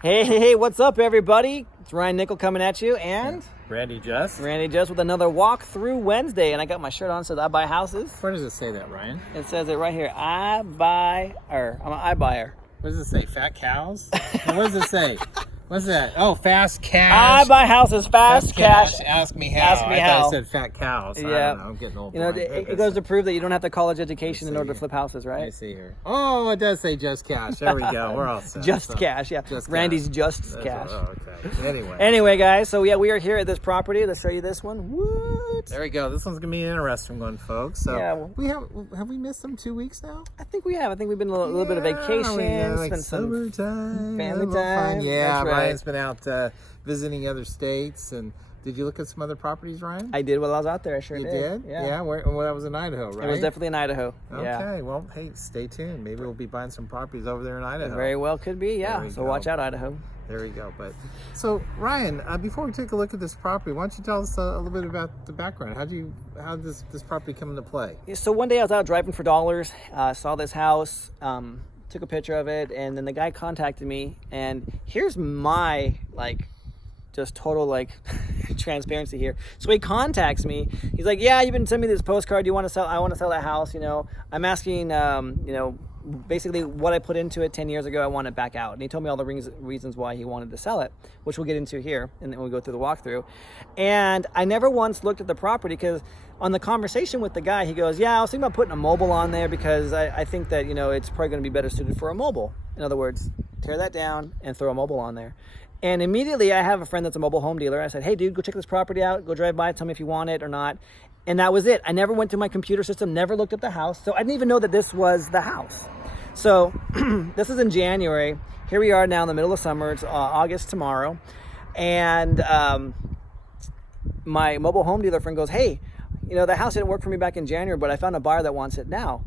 Hey, what's up, everybody? It's Ryan Nickel coming at you, and Randy Just. Randy just with another walkthrough Wednesday, and I got my shirt on, says I buy houses. Where does it say that, Ryan? It says it right here. I'm an iBuyer. What does it say? Fat cows? What does it say? What's that? Oh, fast cash. I buy houses fast cash. Ask me how. Ask me I how. thought it said fat cows. Yeah. I don't know. I'm getting old. You know, blind. it goes to prove that you don't have the college education in order to see. flip houses, Let me right? see here. Oh, it does say just cash. There we go. We're all set. Just So, cash, yeah. Just Randy's cash. just That's cash. okay. Anyway. Anyway, guys, so yeah, we are here at this property. Let's show you this one. What? There we go. This one's gonna be an interesting one, folks. So Yeah, well- we have we missed them 2 weeks now? I think we have. I think we've been a little bit of Yeah, vacation, we got, like spent some summertime, family a little time. fun. Yeah, That's right. Ryan's been out visiting other states. And did you look at some other properties, Ryan? I did while I was out there. I sure You did. did? Yeah. Well, that was in Idaho, right? It was definitely in Idaho. Okay. Yeah. Well, hey, stay tuned. Maybe we'll be buying some properties over there in Idaho. It very well could be. There Yeah. we So go. watch out, Idaho. There we go. But so, Ryan, before we take a look at this property, why don't you tell us a little bit about the background? How did this property come into play? So one day I was out driving for dollars, saw this house, took a picture of it, and then the guy contacted me. And here's my just total transparency here. So he contacts me. He's like, "Yeah, you've been sending me this postcard. You want to sell? I want to sell that house. You know, I'm asking, basically what I put into it 10 years ago. I want it back out." And he told me all the reasons why he wanted to sell it, which we'll get into here, and then we'll go through the walkthrough. And I never once looked at the property because on the conversation with the guy, he goes, "Yeah, I was thinking about putting a mobile on there because I think that it's probably going to be better suited for a mobile. In other words, tear that down and throw a mobile on there." And immediately I have a friend that's a mobile home dealer. I said, "Hey dude, go check this property out. Go drive by it. Tell me if you want it or not." And that was it. I never went to my computer system, never looked up the house. So I didn't even know that this was the house. So this is in January. Here we are now in the middle of summer. It's August tomorrow. And my mobile home dealer friend goes, "Hey, the house didn't work for me back in January, but I found a buyer that wants it now."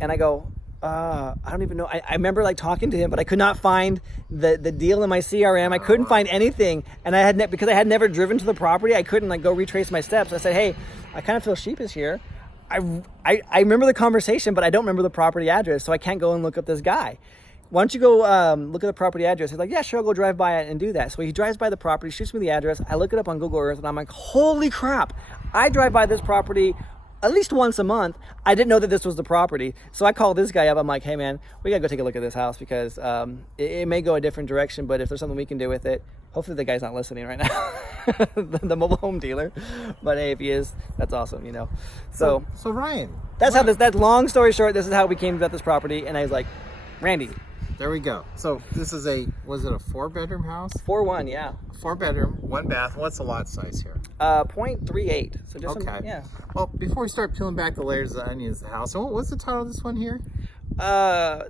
And I go, I don't even know. I remember talking to him, but I could not find the deal in my CRM. I couldn't find anything. And I had because I had never driven to the property, I couldn't go retrace my steps. I said, "Hey, I kind of feel sheepish here. I remember the conversation, but I don't remember the property address, so I can't go and look up this guy. Why don't you go look at the property address?" He's like, "Yeah, sure, I'll go drive by it and do that." So he drives by the property, shoots me the address. I look it up on Google Earth, and I'm like, holy crap. I drive by this property at least once a month. I didn't know that this was the property. So I called this guy up. I'm like, "Hey, man, we got to go take a look at this house because it may go a different direction, but if there's something we can do with it." Hopefully the guy's not listening right now, the mobile home dealer. But hey, if he is, that's awesome, So Ryan, that's how that long story short, this is how we came about this property. And I was like, "Randy." there we go. So this is was it a 4-bedroom house? 4-1, yeah. 4-bedroom, 1 bath. What's the lot size here? 0.38. So just Okay. yeah. Well, before we start peeling back the layers of the onions of the house, what's the title of this one here?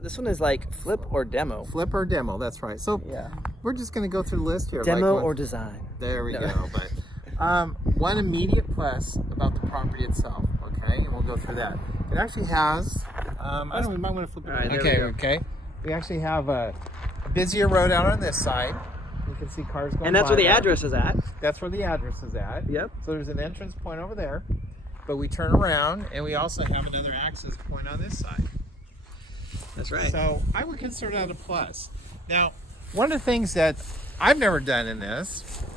This one is flip or demo. Flip or demo, that's right. So Yeah. we're just going to go through the list here. Demo or design. There we No. go. But one immediate plus about the property itself, okay? And we'll go through that. It actually has, we might want to flip it. All right, there okay, we go. okay. We actually have a busier road out on this side. You can see cars going And that's by where the there. address is at. That's where the address is at. Yep. So there's an entrance point over there, but we turn around and we also have another access point on this side. That's right. So I would consider that a plus. Now, one of the things that I've never done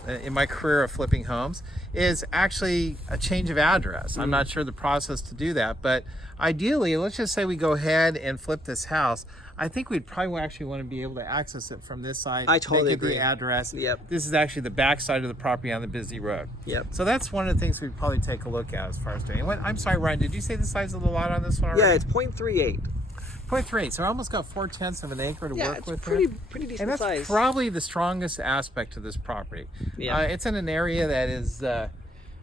in my career of flipping homes is actually a change of address. I'm not sure the process to do that, but ideally, let's just say we go ahead and flip this house. I think we'd probably actually want to be able to access it from this side. I totally make it agree. the address. Yep. This is actually the back side of the property on the busy road. Yep. So that's one of the things we'd probably take a look at as far as doing. I'm sorry, Ryan, did you say the size of the lot on this one already? Yeah, it's 0.38. 0.3, so I almost got 4/10 of an acre to Yeah, work it's with. pretty And decent that's size. probably the strongest aspect of this property. Yeah. It's in an area that is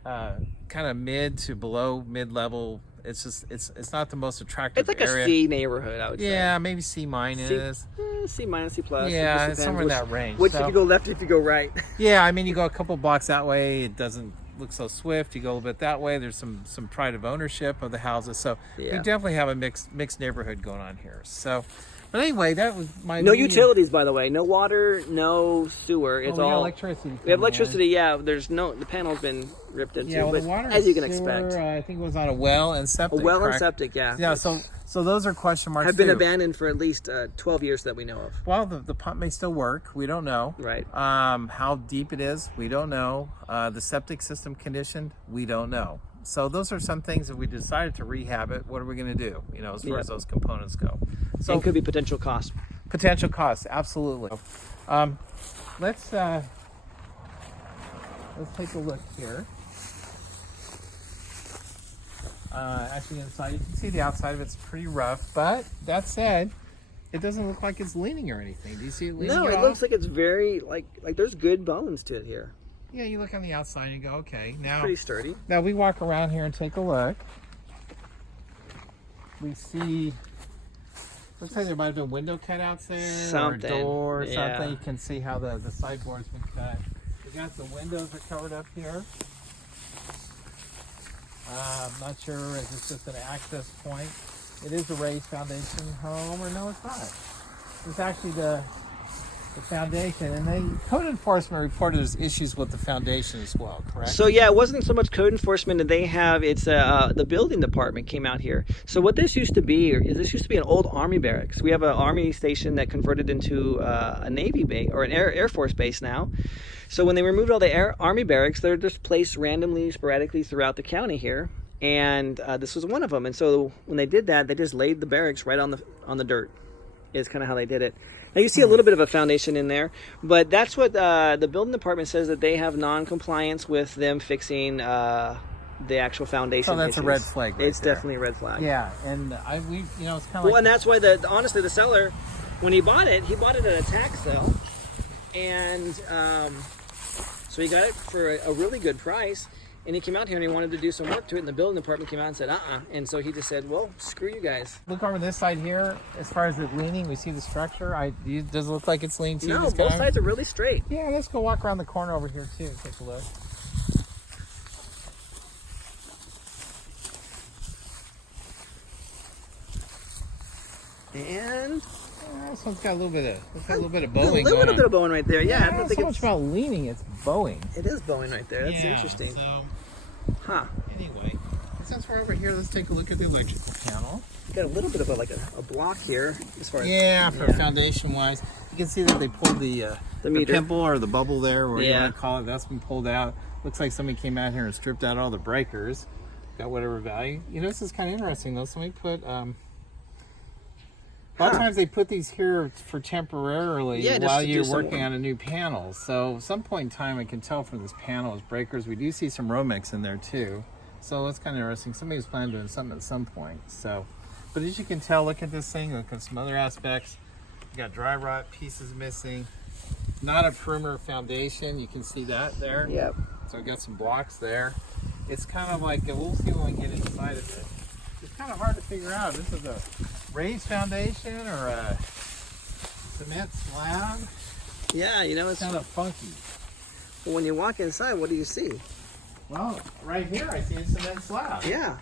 kind of mid to below mid-level. It's just it's not the most attractive It's like area. a C neighborhood, I would say. Yeah, maybe C minus. C minus, C plus. Yeah, It just it's somewhere in depends that range. Which So- if you go left, if you go right. Yeah, I mean, you go a couple blocks that way, it doesn't look so swift. You go a little bit that way, there's some pride of ownership of the houses. So we Yeah. definitely have a mixed neighborhood going on here. So But anyway, that was my No utilities, by the way. No water, no sewer. It's we got all electricity. We have coming in. electricity. Yeah, there's no. The panel's been ripped into. Yeah, well, but the water as you can and expect, sewer, I think it was on a well and septic. a well and correct? septic. Yeah. Yeah, so those are question marks. Have been too. abandoned for at least 12 years that we know of. Well, the pump may still work. We don't know. Right. How deep it is, we don't know. The septic system condition, we don't know. So those are some things that we decided to rehab it. What are we going to do? You know, as far as those components go. So And could be potential costs. potential costs, absolutely. Let's take a look here. Actually, inside you can see the outside of it's pretty rough, but that said, it doesn't look like it's leaning or anything. Do you see it leaning? No, at it all? looks like it's very like there's good bones to it here. Yeah, you look on the outside and you go, okay. Pretty sturdy. Now we walk around here and take a look. We see, looks like there might have been window cutouts there, Something, or a door or yeah. something. You can see how the sideboard's been cut. We got the windows are covered up here. I'm not sure if it's just an access point. It is a raised foundation home, or no, it's not. It's actually the foundation, and the code enforcement reported there's issues with the foundation as well, correct? So yeah, it wasn't so much code enforcement that they have. It's the building department came out here. So what this used to be is this used to be an old Army barracks. We have an Army station that converted into a Navy base or an Air Force base now. So when they removed all the Army barracks, they're just placed randomly, sporadically throughout the county here. And this was one of them. And so when they did that, they just laid the barracks right on the dirt. Is kind of how they did it. Now you see a little bit of a foundation in there, but that's what the building department says, that they have non-compliance with them fixing the actual foundation. So that's issues. a red flag. Right It's there. definitely a red flag. Yeah, and it's kind of Well, like. and that's why honestly the seller, when he bought it at a tax sale, and so he got it for a really good price. And he came out here and he wanted to do some work to it, and the building department came out and said, And so he just said, well, screw you guys. Look over this side here. As far as it leaning, we see the structure. Does it look like it's leaning too? No, This both guy? sides are really straight. Yeah, let's go walk around the corner over here too. Take a look. And This one's got a little bit of a bowing. little going bit on. of bowing right there. Yeah, I don't Not think so much it's... about leaning. It's bowing. It is bowing right there. That's Yeah, interesting. So Huh. anyway, since we're over here, let's take a look at the electrical panel. Got a little bit of a block here as far as... Yeah, for foundation wise, you can see that they pulled the meter. pimple or the bubble there, or you Yeah. want to call it. That's been pulled out. Looks like somebody came out here and stripped out all the breakers. Got whatever value. You know, this is kind of interesting though. Somebody put a lot of times they put these here for temporarily Yeah, just while to do you're some working work. on a new panel. So some point in time, I can tell from this panel is breakers. We do see some Romex in there too. So it's kind of interesting. Somebody was planning on doing something at some point. So, but as you can tell, look at this thing. Look at some other aspects. You got dry rot pieces missing. Not a perimeter foundation. You can see that there. Yep. So I've got some blocks there. It's kind of like, we'll see when we get inside of it. It's kind of hard to figure out. This is a raised foundation or a cement slab. Yeah, you know, it's... It's kind of funky. When you walk inside, what do you see? Well, right here I see a cement slab. Yeah.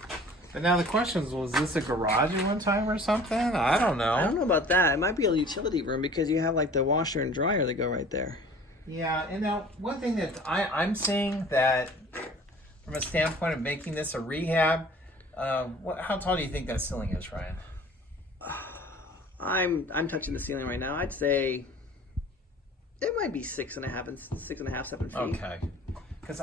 But now the question is, was this a garage at one time or something? I don't know. I don't know about that. It might be a utility room because you have like the washer and dryer that go right there. Yeah, and now one thing that I'm seeing that from a standpoint of making this a rehab, how tall do you think that ceiling is, Ryan? I'm touching the ceiling right now. I'd say it might be 6.5, 7 feet. Okay, because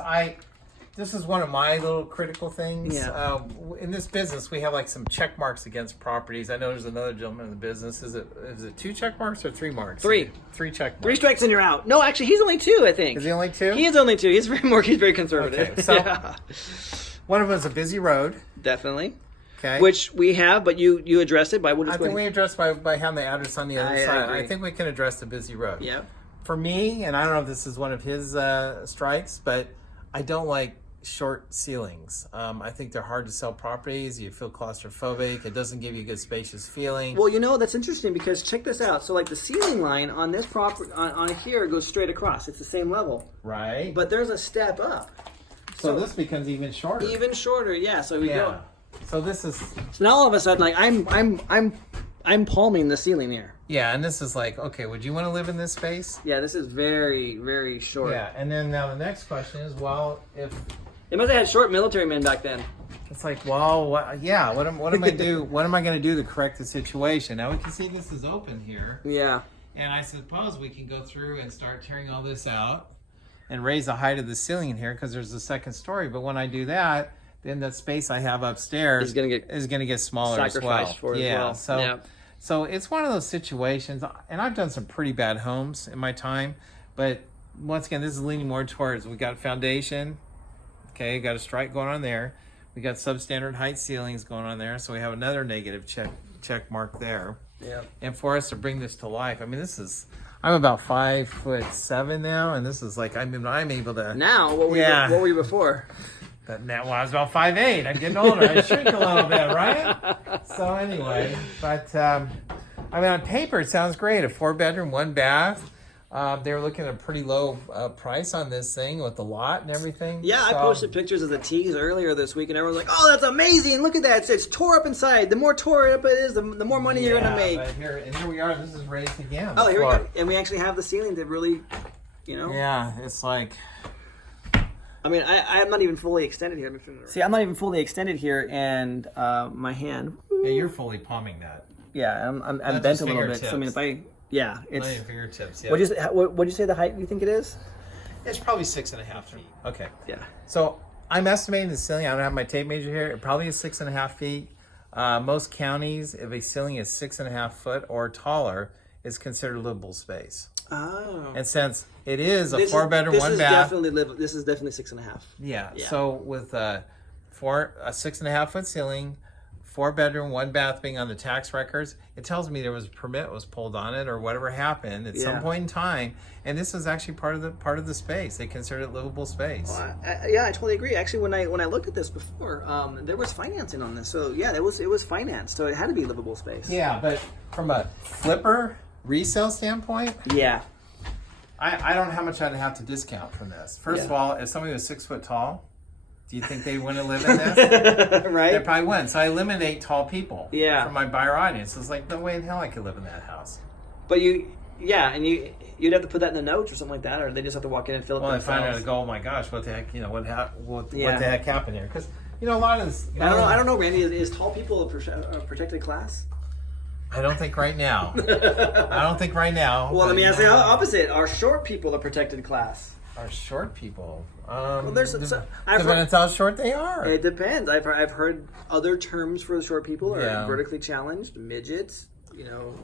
this is one of my little critical things. Yeah. In this business, we have like some check marks against properties. I know there's another gentleman in the business. Is it 2 check marks or 3 marks? 3. 3 check marks. 3 strikes and you're out. No, actually, he's only 2, I think. Is he only 2? He is only 2. He's very conservative. Okay, so- Yeah, One of them is a busy road. definitely. Okay. Which we have, but you addressed it by what I is think going. we addressed by having the address on the other I side. agree. I think we can address the busy road. Yeah. For me, and I don't know if this is one of his strikes, but I don't like short ceilings. I think they're hard to sell properties. You feel claustrophobic. It doesn't give you a good spacious feeling. Well, you know, that's interesting because check this out. So, like the ceiling line on this property on here goes straight across. It's the same level, Right. but there's a step up. So this becomes even shorter. Even shorter, yeah. So we go. So this is So now all of a sudden, like I'm I'm palming the ceiling here. Yeah, and this is like, okay, would you want to live in this space? Yeah, this is very, very short. Yeah, and then now the next question is, well, if They must have had short military men back then. it's like, well, what am I do? What am I going to do to correct the situation? Now we can see this is open here, Yeah. and I suppose we can go through and start tearing all this out and raise the height of the ceiling here because there's a second story. But when I do that, then the space I have upstairs Is gonna get smaller as well. sacrificed for it as well. So Yeah. so it's one of those situations, and I've done some pretty bad homes in my time, but once again, this is leaning more towards we got foundation, okay, got a strike going on there, we got substandard height ceilings going on there, so we have another negative check mark there. Yeah. And for us to bring this to life, I mean, I'm about 5'7" now, and this is like I'm able to. Now, what were you before? But now, well, I was about 5'8". I'm getting older. I shrink a little bit, right? So anyway, but I mean, on paper, it sounds great. A 4-bedroom, 1 bath. They were looking at a pretty low price on this thing with the lot and everything. Yeah, I posted pictures of the tees earlier this week, and everyone's like, "Oh, that's amazing! Look at that! It's tore up inside. The more tore up it is, the more money you're gonna make." But here we are. This is raised again. Oh, here we go, and we actually have the ceiling to really, Yeah, it's like. I mean, I'm not even fully extended here. See, I'm not even fully extended here, and my hand. Yeah, you're fully palming that. Yeah, I'm bent a little bit. So I mean, it's. Not your fingertips. Yeah. What'd you say the height you think it is? It's probably 6.5 feet. Okay. Yeah. So I'm estimating the ceiling. I don't have my tape measure here. It probably is 6.5 feet. Most counties, if a ceiling is 6.5 foot or taller, is considered livable space. Oh. And since it is a 4-bedroom, 1 bath, This is definitely 6.5. yeah. So with a 6.5 foot ceiling, 4-bedroom, 1 bath being on the tax records, it tells me there was a permit was pulled on it or whatever happened at some point in time, and this was actually part of the space. They considered it livable space. Well, I totally agree. Actually, when I looked at this before, there was financing on this, so yeah, it was financed, so it had to be livable space. Yeah, but from a flipper resale standpoint, Yeah. I don't know how much I'd have to discount from this. First of all, if somebody was 6 foot tall, do you think they want to live in this? Right. They probably wouldn't. So I eliminate tall people from my buyer audience. It's like, no way in hell I could live in that house. But you'd have to put that in the notes or something like that, or they just have to walk in and fill it. Well, they find out and go, oh my gosh, what the heck, what the heck happened here? Because a lot of this. I don't know, Randy. Is tall people a protected class? I don't think right now. Well, let me ask the opposite. Are short people a protected class? Are short people? Well, depends how short they are. It depends. I've heard other terms for the short people are vertically challenged, midgets.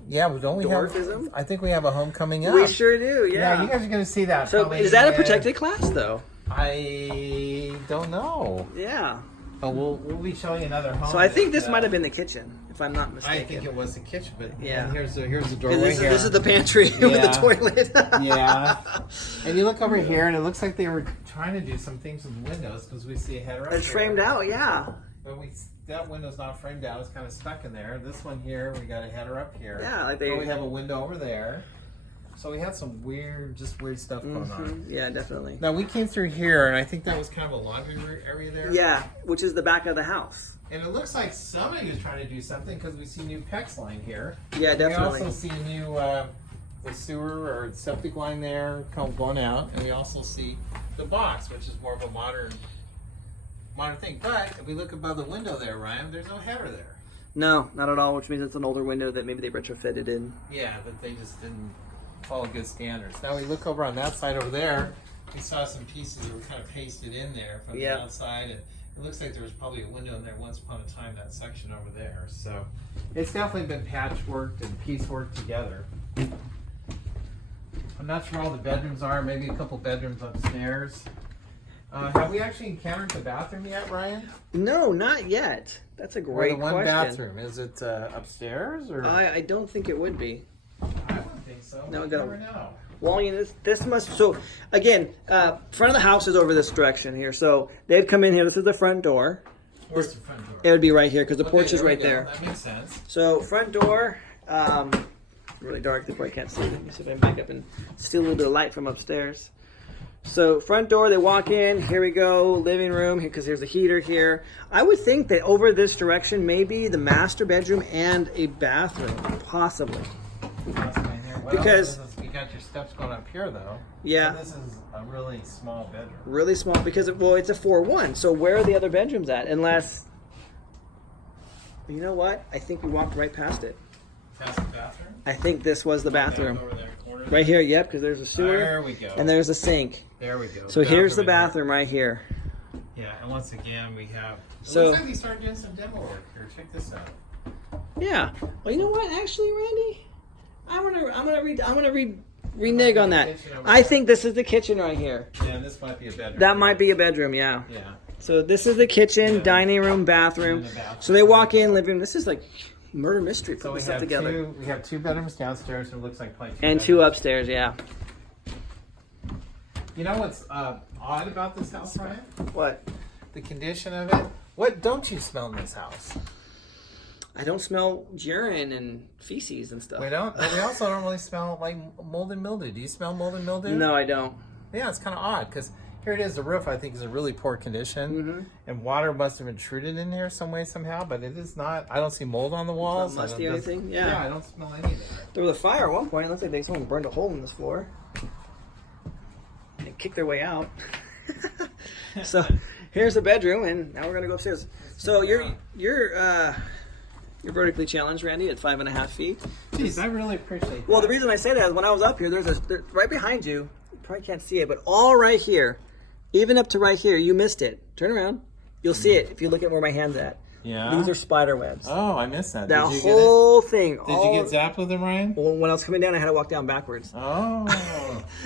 Yeah, but don't we dwarfism? have? I think we have a home coming up. We sure do. Yeah, you guys are going to see that. So, is that a protected class, though? I don't know. Yeah. But we'll be showing another home. So I think this might have been the kitchen, if I'm not mistaken. I think it was the kitchen, but yeah. Here's the doorway here. This is the pantry with the toilet. Yeah. And you look over here, and it looks like they were trying to do some things with windows because we see a header up It's here. framed out, yeah. But that window's not framed out. It's kind of stuck in there. This one here, we got a header up here. Yeah, we have a window over there. So we had some weird stuff going on. Yeah, definitely. Now we came through here, and I think that was kind of a laundry area there. Yeah, which is the back of the house. And it looks like somebody was trying to do something because we see new PEX line here. Yeah, definitely. We also see new the sewer or septic line there going out, and we also see the box, which is more of a modern thing. But if we look above the window there, Ryan, there's no header there. No, not at all. Which means it's an older window that maybe they retrofitted in. Yeah, but they just didn't follow good standards. Now we look over on that side over there, we saw some pieces that were kind of pasted in there from the outside, and it looks like there was probably a window in there once upon a time, that section over there. So it's definitely been patchworked and pieceworked together. I'm not sure all the bedrooms are, maybe a couple bedrooms upstairs. Have we actually encountered the bathroom yet, Ryan? No, not yet. That's a great question. One bathroom. Is it upstairs or? I don't think it would be. I wouldn't think so. No, you never know. Well, this must. So again, front of the house is over this direction here. So they've come in here. This is the front door. Where's the front door? It would be right here because the porch is right there. That makes sense. So front door, really dark. They probably can't see it. Let me see if I can back up and steal a little bit of light from upstairs. So front door, they walk in, here we go, living room, because there's a heater here. I would think that over this direction, maybe the master bedroom and a bathroom, possibly. Because you got your steps going up here though. Yeah. So this is a really small bedroom. Really small, because, well, it's a 4-1, so where are the other bedrooms at? Unless, you know what? I think we walked right past it. Past the bathroom? I think this was the bathroom. Over there, corner. Right here, yep, because there's a sewer. There we go. And there's a sink. There we go. So here's the bathroom right here. Yeah, and once again we have. So- It looks like they started doing some demo work here. Check this out. Yeah. Well, you know what? Actually, Randy, I'm gonna renege on that. I think this is the kitchen right here. Yeah, and this might be a bedroom. That might be a bedroom. Yeah. Yeah. So this is the kitchen, Yeah. dining room, bathroom. And the bathroom. So they walk in, living room. This is like murder mystery. Put So we this up have together. we have 2 bedrooms downstairs, and it looks like probably And 2 bedrooms. upstairs. Yeah. You know what's odd about this house, Ryan? What? The condition of it. What don't you smell in this house? I don't smell urine and feces and stuff. We don't. We also don't really smell like mold and mildew. Do you smell mold and mildew? No, I don't. Yeah, it's kind of odd because here it is. The roof I think is in really poor condition, Mm-hmm. and water must have intruded in here some way somehow. But it is not. I don't see mold on the walls. Not musty I or don't- anything? Yeah. Yeah, I don't smell any of that. There was a fire at one point. It looks like someone burned a hole in this floor. They kicked their way out. So here's the bedroom, and now we're gonna go upstairs. So you're vertically challenged, Randy, at 5.5 feet. Jeez, I really appreciate that. Well, the reason I say that is when I was up here, there's right behind you. You probably can't see it, but all right here, even up to right here, you missed it. Turn around, you'll see it if you look at where my hand's at. Yeah. These are spider webs. Oh, I missed that. That Did you whole thing. get it? Did you get zapped with them, Ryan? Well, when I was coming down, I had to walk down backwards. Oh.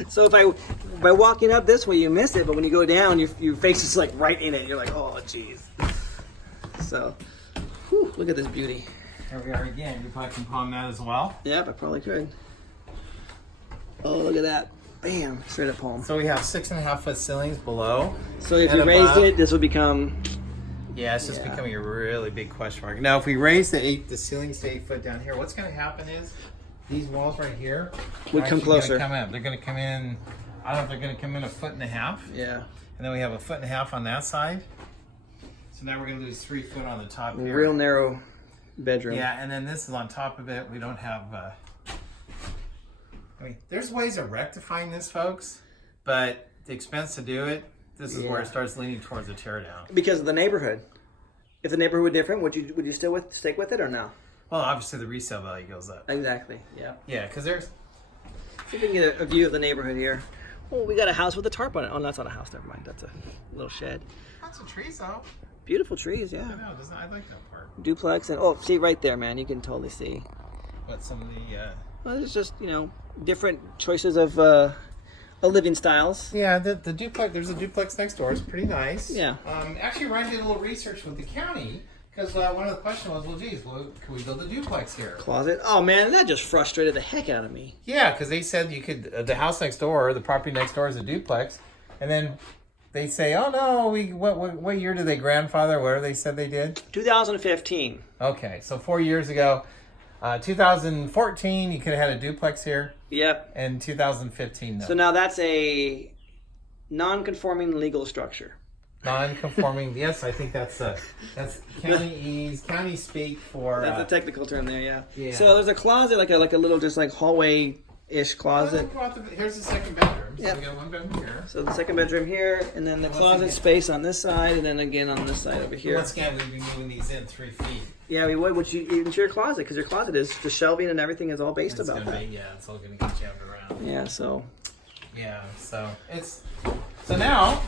So by walking up this way, you miss it, but when you go down, your face is like right in it. You're like, oh, jeez. So, whew, look at this beauty. Here we are again. You probably can palm that as well. Yep, I probably could. Oh, look at that. Bam, straight up home. So we have 6.5 foot ceilings below. So if and you raised above. it, this would become... Yeah, it's just Yeah. becoming a really big question mark. Now, if we raise the ceilings to 8 foot down here, what's going to happen is these walls right here Would are come actually closer. Gonna come in. They're going to come in. I don't know if they're going to come in 1.5 feet, Yeah. and then we have 1.5 feet on that side. So now we're going to lose 3 foot on the top here. Real narrow bedroom. Yeah, and then this is on top of it. We don't have. I mean, there's ways of rectifying this, folks, but the expense to do it. This is where Yeah. it starts leaning towards a tear down. Because of the neighborhood. If the neighborhood were different, would you still stick with it or no? Well, obviously the resale value goes up. Exactly. Yeah. Yeah, because there's. See if we can get a view of the neighborhood here. Oh, we got a house with a tarp on it. Oh, that's not a house. Never mind. That's a little shed. Lots of trees, though. Beautiful trees. Yeah. I know, doesn't I like that part. Duplex and see right there, man. You can totally see. But some of the. Well, it's just different choices of living styles. Yeah, the duplex. There's a duplex next door. It's pretty nice. Yeah. Actually, Ryan did a little research with the county because one of the questions was, well, geez, can we build a duplex here? Closet. Oh man, that just frustrated the heck out of me. Yeah, because they said you could. The house next door, the property next door is a duplex, and then they say, oh no, what year did they grandfather? Whatever they said they did. 2015. Okay, so 4 years ago, 2014, you could have had a duplex here, Yep. and 2015, no. So now that's a non-conforming legal structure. Non-conforming. Yes, I think that's county speak for. That's a technical term there, yeah. Yeah. So there's a closet, like a little just like hallway-ish closet. Here's the second bedroom. So Yep. we got one bedroom here. So the second bedroom here, and then the Once closet again- space on this side, and then again on this side over here. Once again, we'd be moving these in 3 feet. Yeah, we would. Which into your closet, because your closet is the shelving and everything is all based It's about gonna that. be, it's all gonna get jammed around. Yeah. So Yeah, so now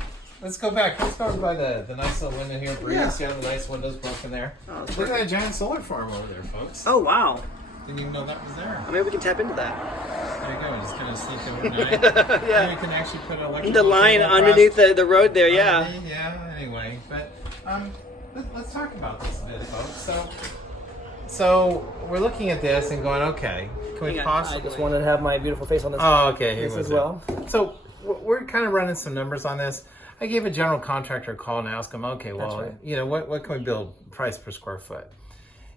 let's go back. Let's go by the nice little window here. Breeze, Yeah. see how the nice windows broken there. Oh, that's Look at that perfect. giant solar farm over there, folks. Oh wow. Didn't even know that was there. Maybe we can tap into that. There you go. Just kind of sneak overnight. Yeah. And we can actually put electrical The line cable underneath across. the road there. Yeah. Yeah. Anyway, but let's talk about this a bit, folks. So we're looking at this and going, okay, can we Hang on, possibly? I just wanted to have my beautiful face on this. Oh, okay. Here This was as it. well. So we're kind of running some numbers on this. I gave a general contractor a call and asked him, okay, well, right. what can we build price per square foot?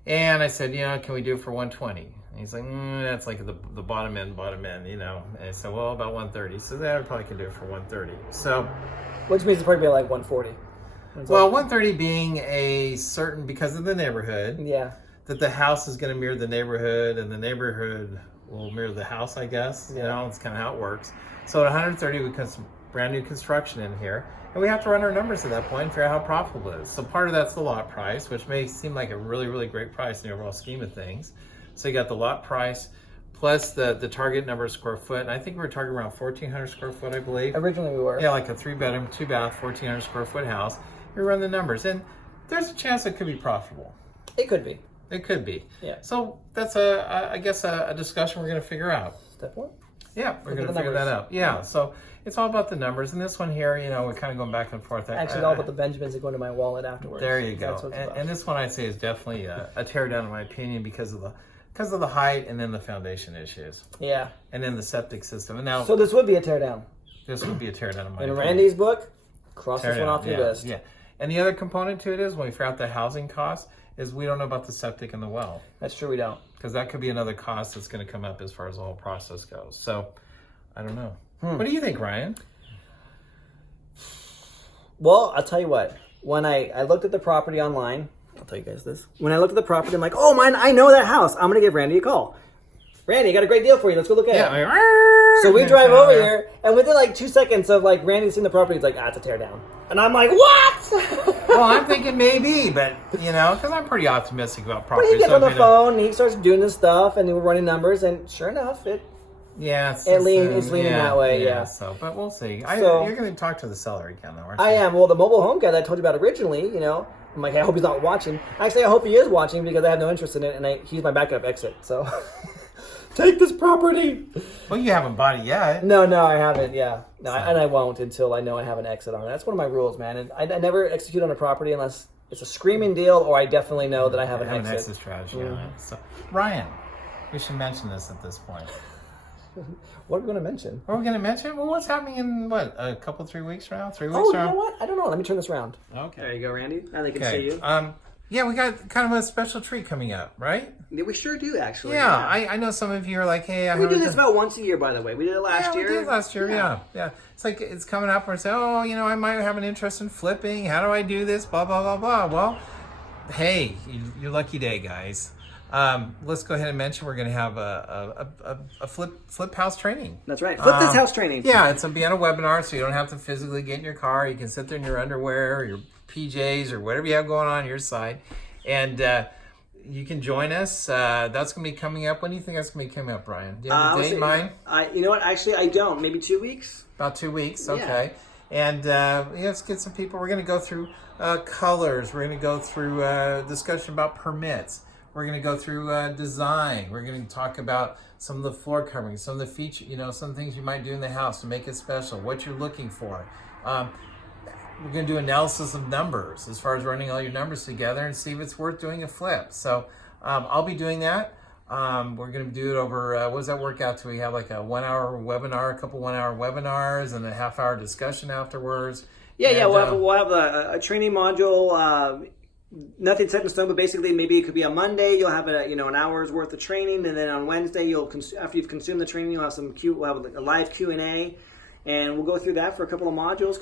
And I said, can we do it for 120? And he's like, that's like the bottom end, you know. And I said, well, about 130. So that I probably can do it for 130. So, which means it's probably like 140. Well, 130 being a certain, because of the neighborhood. Yeah. That the house is going to mirror the neighborhood, and the neighborhood will mirror the house, I guess. You know, it's kind of how it works. So at 130, we got some brand new construction in here. And we have to run our numbers at that point and figure out how profitable it is. So part of that's the lot price, which may seem like a really, really great price in the overall scheme of things. So you got the lot price plus the target number of square foot. And I think we were targeting around 1,400 square foot, I believe. Originally we were. Yeah, like a 3-bedroom, 2-bath, 1,400 square foot house. You run the numbers, and there's a chance it could be profitable. It could be. It could be. Yeah. So that's I guess a discussion we're going to figure out. Step one. Yeah, we're going to figure that out. Yeah. So it's all about the numbers, and this one here, you know, we're kind of going back and forth. Actually, all about the Benjamins that go into my wallet afterwards. There you go. And this one I'd say is definitely a tear down in my opinion because of the height and then the foundation issues. Yeah. And then the septic system. And now so this would be a tear down. This would be a tear down in my opinion. In Randy's book, cross this one off your list. Yeah. And the other component to it is when we figure out the housing costs is we don't know about the septic and the well. That's true, we don't. Because that could be another cost that's going to come up as far as the whole process goes. So, I don't know. What do you think, Ryan? Well, I'll tell you what. When I looked at the property online, I'll tell you guys this. When I looked at the property, I'm like, oh, man, I know that house. I'm going to give Randy a call. Randy, I got a great deal for you. Let's go look at it. So we drive over here, and within like 2 seconds of like Randy seeing the property, he's like, it's a tear down. And I'm like, what? Well, I'm thinking maybe, but, you know, because I'm pretty optimistic about But property. he gets on the phone, and he starts doing this stuff, and we're running numbers, and sure enough, it's leaning that way, yeah. So, but we'll see. So, you're going to talk to the seller again, though, aren't you? I am. Well, the mobile home guy that I told you about originally, you know, I'm like, I hope he's not watching. Actually, I hope he is watching because I have no interest in it, and he's my backup exit, so... Take this property. Well, you haven't bought it yet. No, I haven't. Yeah, no, and I won't until I know I have an exit on it. That's one of my rules, man. And I never execute on a property unless it's a screaming deal or I definitely know that I have an exit. An exit strategy on it. So, Ryan, we should mention this at this point. What are we going to mention? Are we going to mention? Well, what's happening in a couple, 3 weeks from now? 3 weeks from now? You know what? I don't know. Let me turn this around. Okay. There you go, Randy. Now they can see you. Yeah, we got kind of a special treat coming up, right? Yeah, we sure do, actually. Yeah, I know some of you are like, hey, we do this about once a year, by the way. We did it last year. We did it last year, yeah. It's like it's coming up where I say, oh, you know, I might have an interest in flipping. How do I do this? Blah, blah, blah, blah. Well, hey, your lucky day, guys. Let's go ahead and mention we're going to have a flip house training. That's right. Flip this house training. Yeah, it's going to be on a webinar, so you don't have to physically get in your car. You can sit there in your underwear or your PJs or whatever you have going on your side. And you can join us. That's going to be coming up. When do you think that's going to be coming up, Brian? Do you have a date in mind? You know what? Actually, I don't. Maybe 2 weeks? About 2 weeks, okay. Yeah. And let's get some people. We're going to go through colors. We're going to go through discussion about permits. We're going to go through design. We're going to talk about some of the floor coverings, some of the features, you know, some things you might do in the house to make it special, what you're looking for. We're going to do analysis of numbers as far as running all your numbers together and see if it's worth doing a flip. So I'll be doing that. We're going to do it over, what does that work out to? We have like a 1 hour webinar, a couple 1 hour webinars, and a half hour discussion afterwards. Yeah, we'll have a training module. Nothing set in stone, but basically maybe it could be on Monday. You'll have an hour's worth of training, and then on Wednesday after you've consumed the training, you'll have we'll have a live Q&A, and we'll go through that for a couple of modules,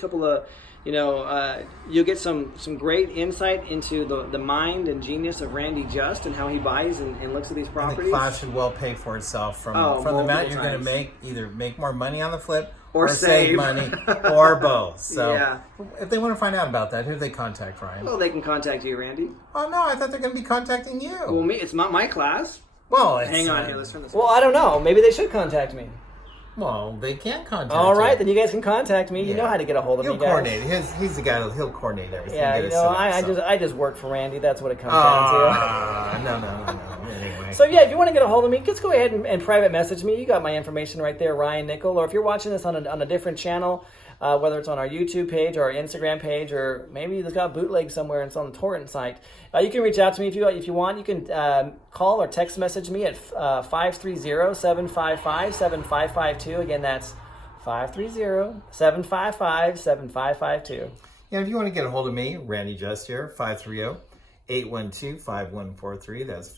you'll get some great insight into the mind and genius of Randy Just and how he buys and looks at these properties. And the class should well pay for itself from the amount you're going to either make more money on the flip or save money or both. So if they want to find out about that, who do they contact, Ryan? Well, they can contact you, Randy. Oh, no, I thought they're going to be contacting you. Well, it's not my class. Well, hang on here. Let's turn this. Well, I don't know. Maybe they should contact me. Well, they can contact All right, then you guys can contact me. You know how to get a hold of me, guys. He'll coordinate. He's the guy he'll coordinate everything. Yeah, I just work for Randy. That's what it comes down to. No. Anyway. So yeah, if you want to get a hold of me, just go ahead and private message me. You got my information right there, Ryan Nickel. Or if you're watching this on a different channel, whether it's on our YouTube page or our Instagram page, or maybe it's got bootleg somewhere and it's on the torrent site, you can reach out to me if you want. You can call or text message me at 530-755-7552. Again, that's 530-755-7552. And if you want to get a hold of me, Randy Just here, 530-812-5143. That's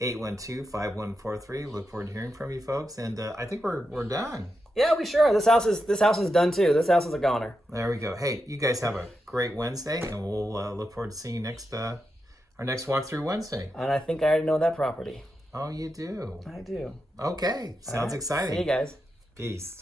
812-5143. Look forward to hearing from you folks. And I think we're done. Yeah, we sure are. This house is done too. This house is a goner. There we go. Hey, you guys have a great Wednesday, and we'll look forward to seeing you next our next walkthrough Wednesday. And I think I already know that property. Oh, you do? I do. Okay. Sounds exciting. See you guys. Peace.